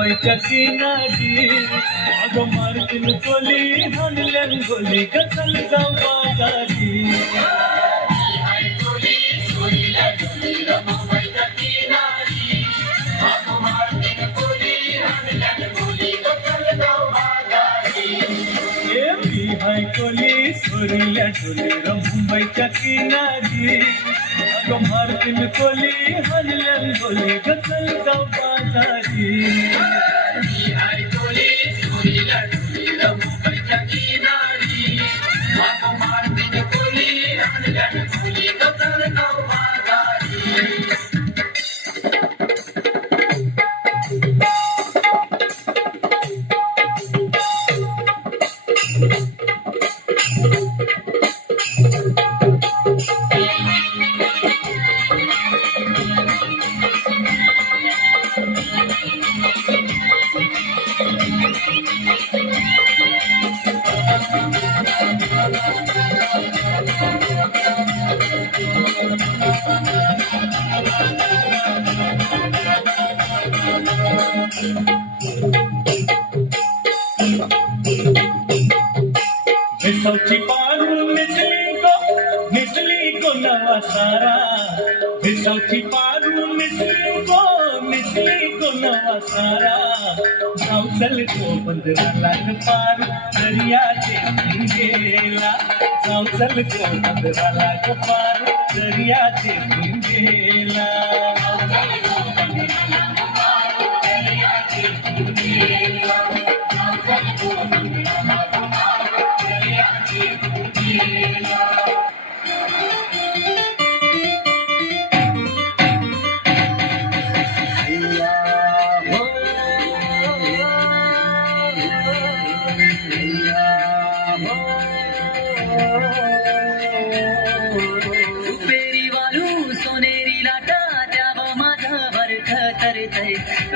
मुंबईच्या किनारी अगं मारतीन कोली हाणल्यान गोली गचल जाऊ बाजारी हाय कोली सोरील्या ढोलीर मुंबईच्या किनारी अगं मारतीन कोली हाणल्यान गोली गचल जाऊ बाजारी हाय कोली सोरील्या ढोलीर मुंबईच्या किनारी अगं मारतीन कोली हाणल्यान गोली गचल जाऊ बाजारी सौची पारू मिसली को नवा सारा सौची पारू मिसली को नवा सारा गाँव चल को बंदरा लाग पार दरिया से गेला गाँव चल को बंदरा लाग पार दरिया से गेला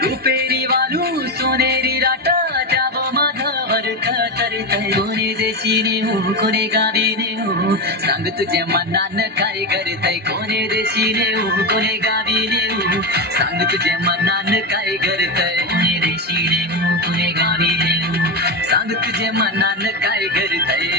रुपेरी वालू सोनेरी लाटा जाव माझ्यावर तरतय कोणी देशीने हो कोणी गावीने हो सांग तुझ्या मनान काय करतय कोणी देशीने हो कोणी गावीने हो सांग तुझ्या मनान काय करतय कोणी देशीने हो कोणी गावीने हो सांग तुझ्या मनान काय करतय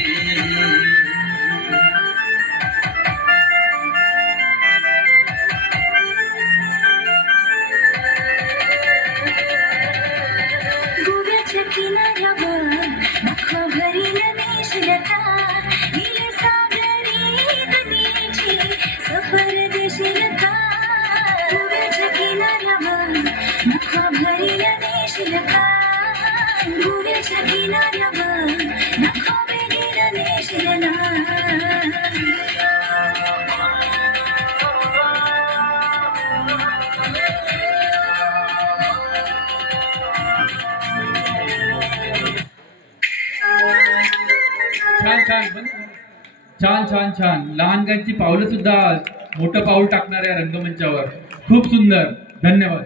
छान लहानगांची पावलं सुद्धा मोठं पाऊल टाकणाऱ्या रंगमंचावर खूप सुंदर. धन्यवाद.